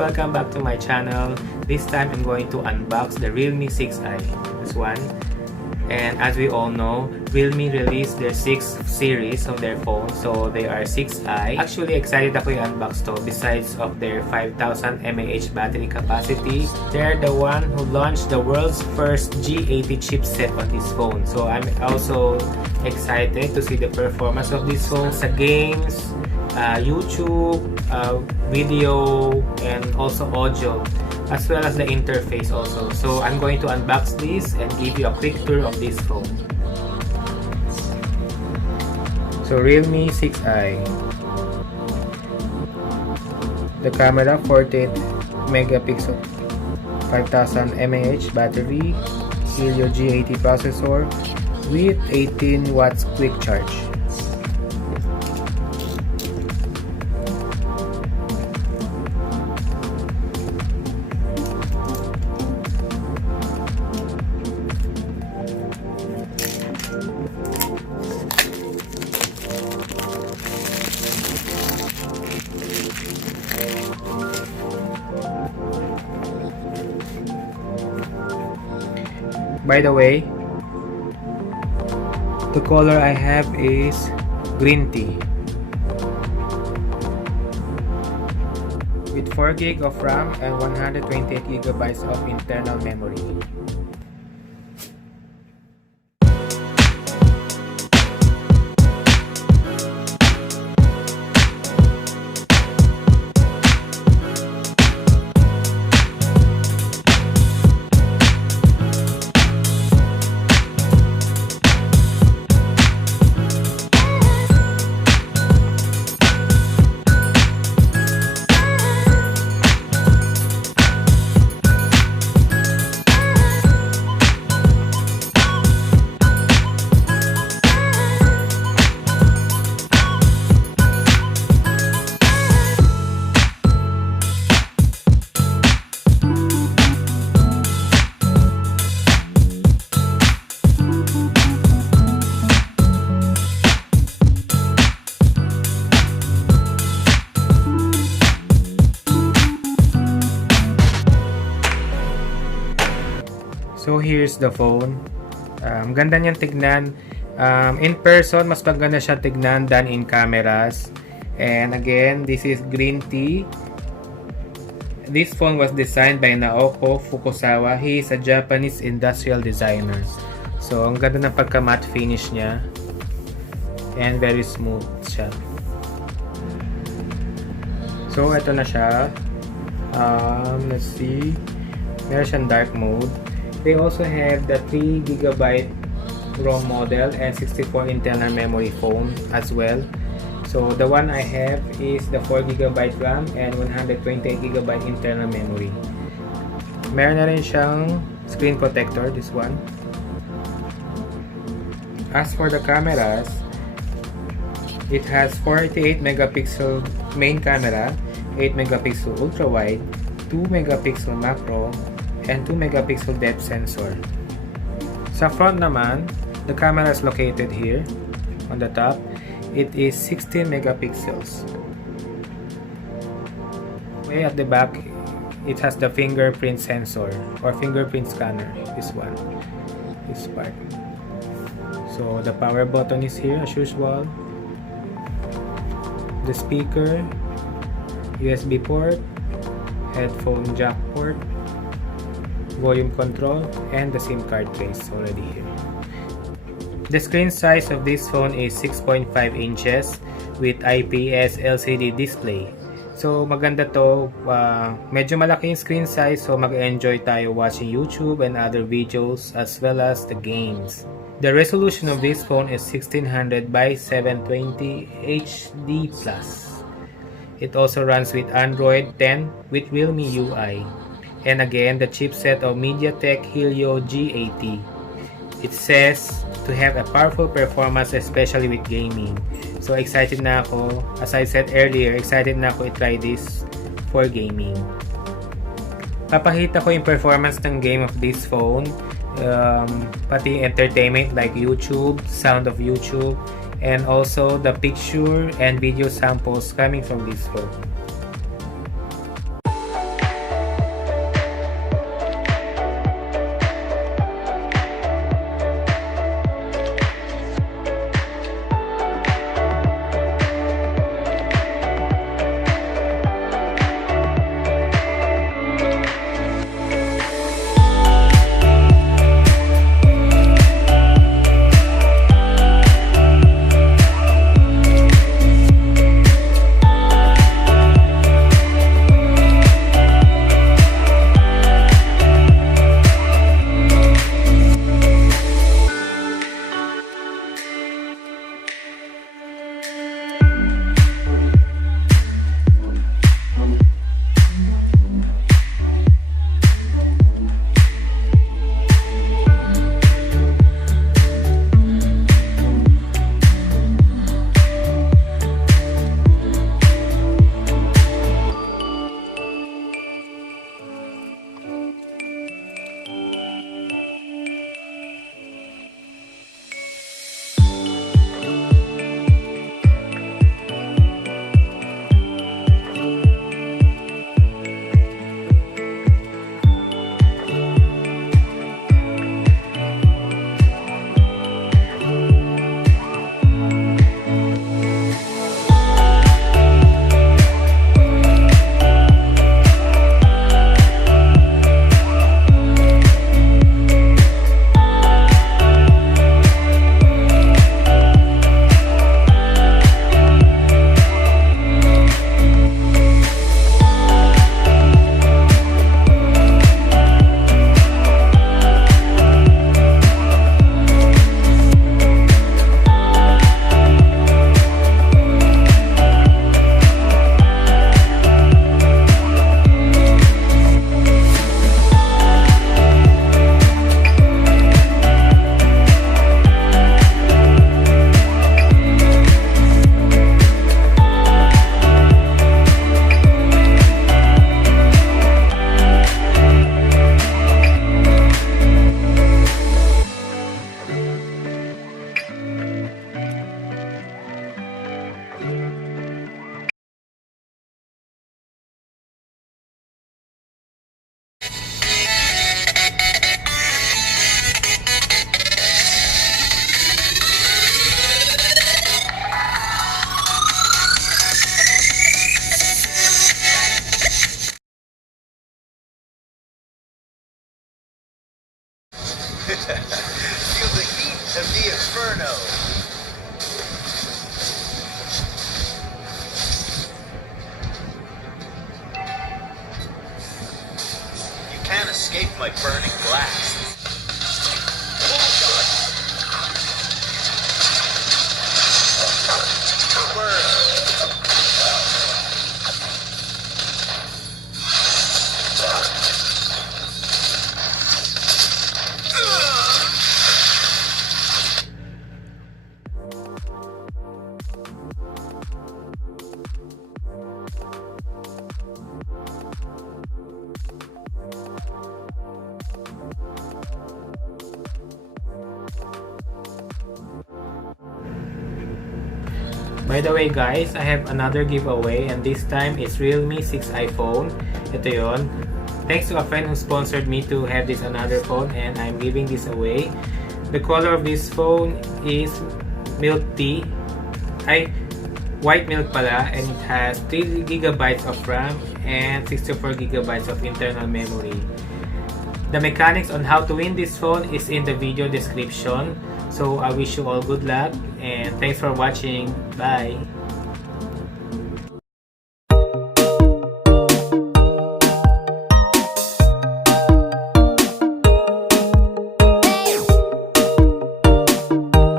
welcome back to my channel. This time I'm going to unbox the Realme 6i, this one. And as we all know, Realme released their 6th series of their phone, so they are 6i. Actually, excited ako i-unbox to. Besides of their 5000 mAh battery capacity, they're the one who launched the world's first G80 chipset on this phone. So I'm also excited to see the performance of this phone sa games, YouTube, video, and also audio, as well as the interface also. So I'm going to unbox this and give you a quick tour of this phone. So Realme 6i. The camera 48 megapixel, 5000 mAh battery, Helio G80 processor with 18 watts quick charge. By the way, the color I have is green tea with 4 GB of RAM and 128 GB of internal memory. So here's the phone. Ganda niyang tignan. In person, mas maganda siya tignan than in cameras. And again, this is green tea. This phone was designed by Naoko Fukusawa. He is a Japanese industrial designer. So ang ganda ng pagka-matte finish niya. And very smooth siya. So ito na siya. Let's see. Meron siyang dark mode. They also have the 3 GB ROM model and 64 internal memory phone as well. So the one I have is the 4 GB RAM and 128 GB internal memory. Meron na rin siyang screen protector, this one. As for the cameras, it has 48 megapixel main camera, 8 megapixel ultra wide, 2 megapixel macro, and 2 megapixel depth sensor. Sa front naman, the camera is located here on the top. It is 16 megapixels. Way at the back, it has the fingerprint sensor or fingerprint scanner. This one, this part. So the power button is here as usual. The speaker, USB port, headphone jack port, volume control, and the SIM card case already here. The screen size of this phone is 6.5 inches with IPS LCD display. So maganda to, medyo malaki yung screen size, so mag-enjoy tayo watching YouTube and other videos as well as the games. The resolution of this phone is 1600 by 720 HD+. It also runs with Android 10 with Realme UI. And again, the chipset of MediaTek Helio G80. It says to have a powerful performance, especially with gaming. So excited na ako. As I said earlier, excited na ako i-try this for gaming. Papakita ko yung performance ng game of this phone. Pati entertainment like YouTube, sound of YouTube, and also the picture and video samples coming from this phone. like burning glass. By the way guys, I have another giveaway and this time it's Realme 6 iPhone. Ito yon. Thanks to a friend who sponsored me to have this another phone and I'm giving this away. The color of this phone is milk tea. White milk pala, and it has 3GB of RAM and 64GB of internal memory. The mechanics on how to win this phone is in the video description. So I wish you all good luck and thanks for watching. Bye!